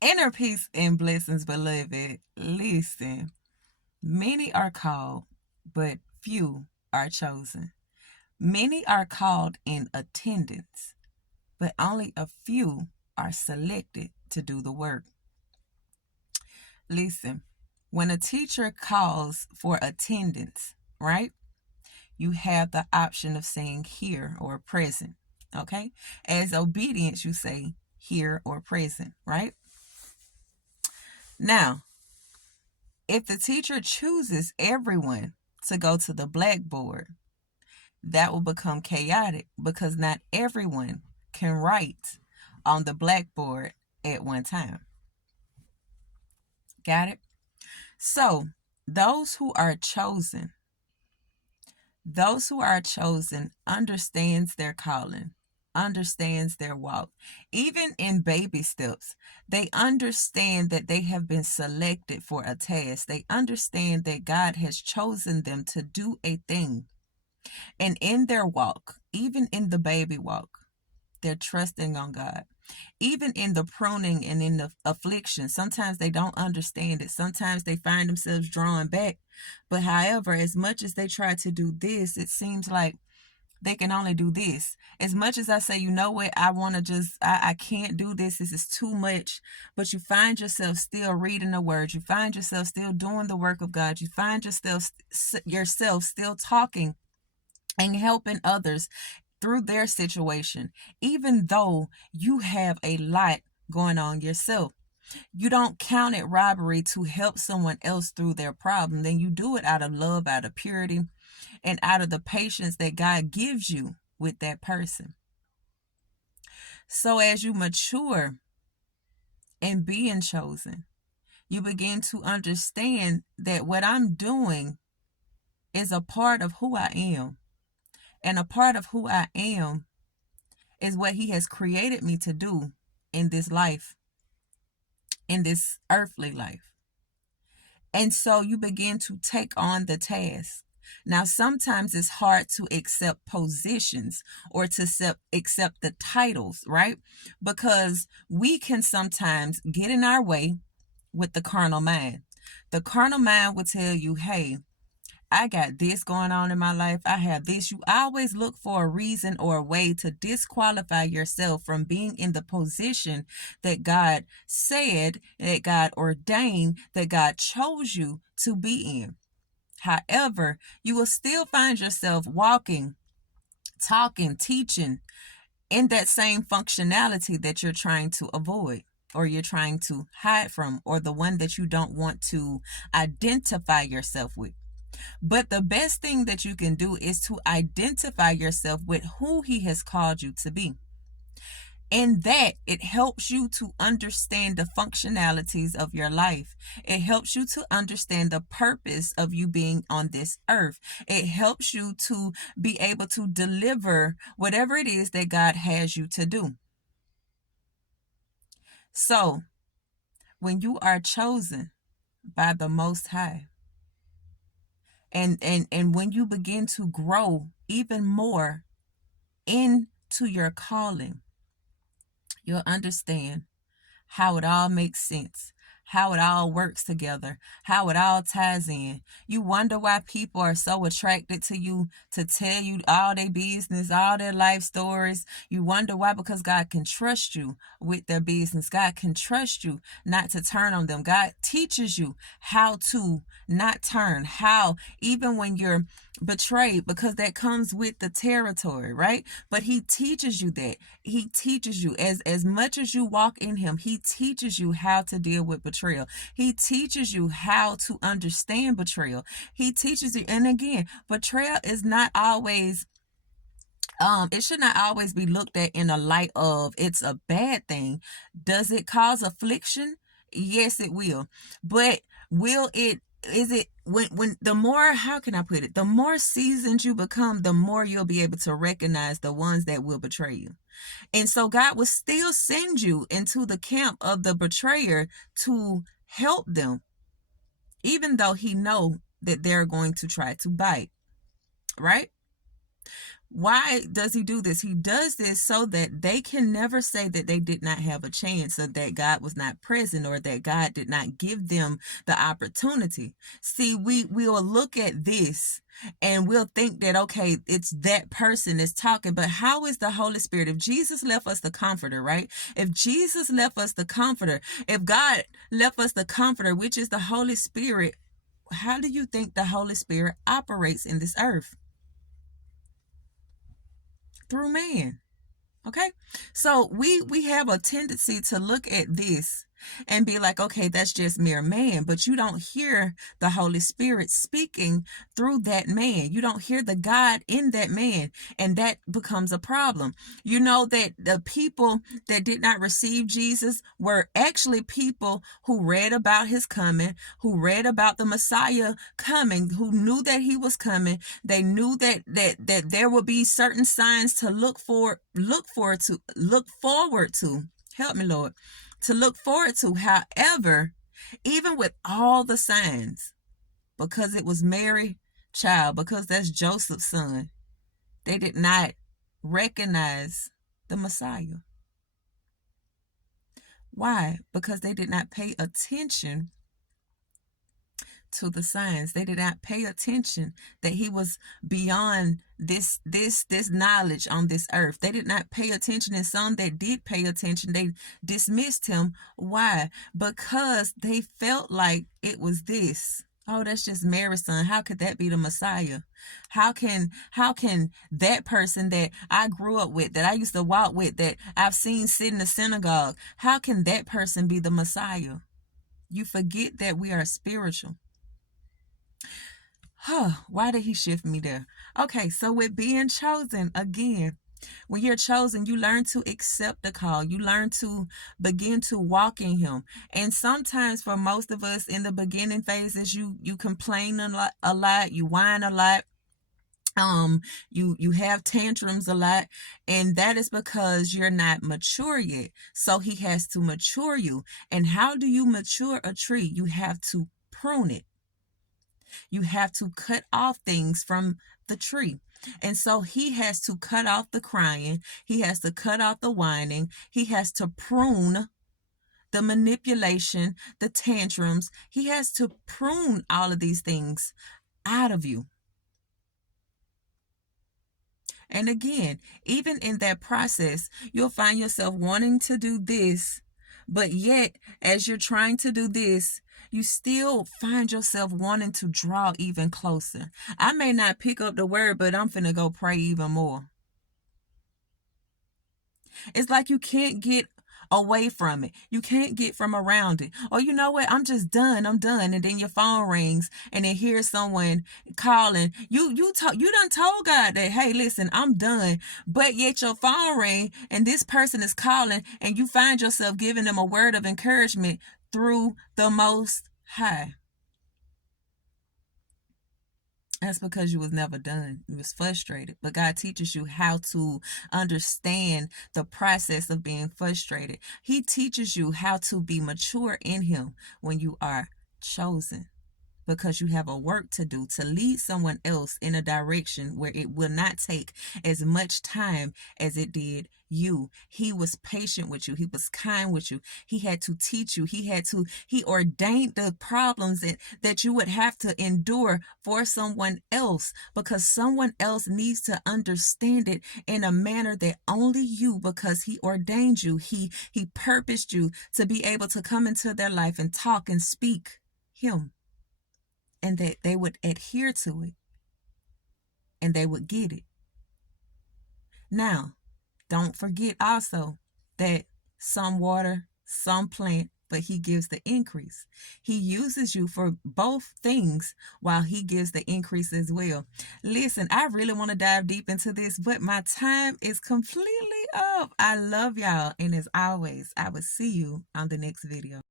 Inner peace and blessings, beloved. Listen, many are called, but few are chosen. Many are called in attendance, but only a few are selected to do the work. Listen, when a teacher calls for attendance, right, you have the option of saying here or present. Okay? As obedience, you say here or present, right? Now, if the teacher chooses everyone to go to the blackboard, that will become chaotic because not everyone can write on the blackboard at one time. Got it? So, those who are chosen, those who are chosen understands their calling, understands their walk. Even in baby steps, they understand that they have been selected for a task. They understand that God has chosen them to do a thing. And in their walk, even in the baby walk, they're trusting on God. Even in the pruning and in the affliction, sometimes they don't understand it. Sometimes they find themselves drawn back. But however, as much as they try to do this, it seems like they can only do this. As much as I say, you know what, I want to just, I can't do this. This is too much. But you find yourself still reading the word. You find yourself still doing the work of God. You find yourself still talking and helping others through their situation, even though you have a lot going on yourself. You don't count it robbery to help someone else through their problem. Then you do it out of love, out of purity, and out of the patience that God gives you with that person. So as you mature in being chosen, you begin to understand that what I'm doing is a part of who I am. And a part of who I am is what He has created me to do in this life, in this earthly life. And so you begin to take on the task. Now, sometimes it's hard to accept positions or to accept the titles, right? Because we can sometimes get in our way with the carnal mind. The carnal mind will tell you, hey, I got this going on in my life. I have this. You always look for a reason or a way to disqualify yourself from being in the position that God said, that God ordained, that God chose you to be in. However, you will still find yourself walking, talking, teaching in that same functionality that you're trying to avoid, or you're trying to hide from, or the one that you don't want to identify yourself with. But the best thing that you can do is to identify yourself with who He has called you to be. In that, it helps you to understand the functionalities of your life. It helps you to understand the purpose of you being on this earth. It helps you to be able to deliver whatever it is that God has you to do. So, when you are chosen by the Most High, and when you begin to grow even more into your calling, you'll understand how it all makes sense, how it all works together, how it all ties in. You wonder why people are so attracted to you to tell you all their business, all their life stories. You wonder why, because God can trust you with their business. God can trust you not to turn on them. God teaches you how to not turn, how even when you're betrayed, because that comes with the territory, right? But He teaches you that. He teaches you as much as you walk in Him. He teaches you how to deal with betrayal. He teaches you how to understand betrayal. He teaches you, and again, betrayal is not always it should not always be looked at in a light of it's a bad thing. Does it cause affliction? Yes, it will. But will it, is it, when the more, how can I put it, the more seasoned you become, the more you'll be able to recognize the ones that will betray you. And so God will still send you into the camp of the betrayer to help them, even though He know that they're going to try to bite, right? Why does he do this? He does this so that they can never say that they did not have a chance, or that God was not present, or that God did not give them the opportunity. See, we'll look at this and we'll think that, okay, it's that person that's talking, but how is the Holy Spirit? If Jesus left us the comforter, right? If Jesus left us the comforter, if God left us the comforter, which is the Holy Spirit, how do you think the Holy Spirit operates in this earth? Through man. Okay, so we have a tendency to look at this and be like, okay, that's just mere man, but you don't hear the Holy Spirit speaking through that man. You don't hear the God in that man, and that becomes a problem. You know that the people that did not receive Jesus were actually people who read about his coming, who read about the Messiah coming, who knew that he was coming. They knew that there would be certain signs to look forward to. Help me, Lord. To look forward to. However, even with all the signs, because it was Mary's child, because that's Joseph's son, they did not recognize the Messiah. Why? Because they did not pay attention to the signs. They did not pay attention that he was beyond this knowledge on this earth. They did not pay attention, and some that did pay attention, they dismissed him. Why? Because they felt like it was this. Oh, that's just Mary's son. How could that be the Messiah? How can that person that I grew up with, that I used to walk with, that I've seen sit in the synagogue, how can that person be the Messiah? You forget that we are spiritual. Why did he shift me there? Okay, so with being chosen, again, when you're chosen, you learn to accept the call. You learn to begin to walk in him. And sometimes for most of us in the beginning phases, you complain a lot, you whine a lot. You have tantrums a lot, and that is because you're not mature yet. So he has to mature you. And how do you mature a tree? You have to prune it. You have to cut off things from the tree. And so he has to cut off the crying. He has to cut off the whining. He has to prune the manipulation, the tantrums. He has to prune all of these things out of you. And again, even in that process, you'll find yourself wanting to do this, but yet, as you're trying to do this, you still find yourself wanting to draw even closer. I may not pick up the word, but I'm finna go pray even more. It's like you can't get away from it. You can't get from around it. Or you know what? I'm just done. I'm done. And then your phone rings and then here's someone calling. You done told God that, hey, listen, I'm done. But yet your phone ring and this person is calling, and you find yourself giving them a word of encouragement through the Most High. That's because you was never done. You was frustrated. But God teaches you how to understand the process of being frustrated. He teaches you how to be mature in him when you are chosen, because you have a work to do to lead someone else in a direction where it will not take as much time as it did you. He was patient with you. He was kind with you. He had to teach you. He ordained the problems that you would have to endure for someone else, because someone else needs to understand it in a manner that only you, because he ordained you. He purposed you to be able to come into their life and talk and speak him, and that they would adhere to it and they would get it. Now, don't forget also that some water, some plant, but he gives the increase. He uses you for both things while he gives the increase as well. Listen, I really want to dive deep into this, but my time is completely up. I love y'all. And as always, I will see you on the next video.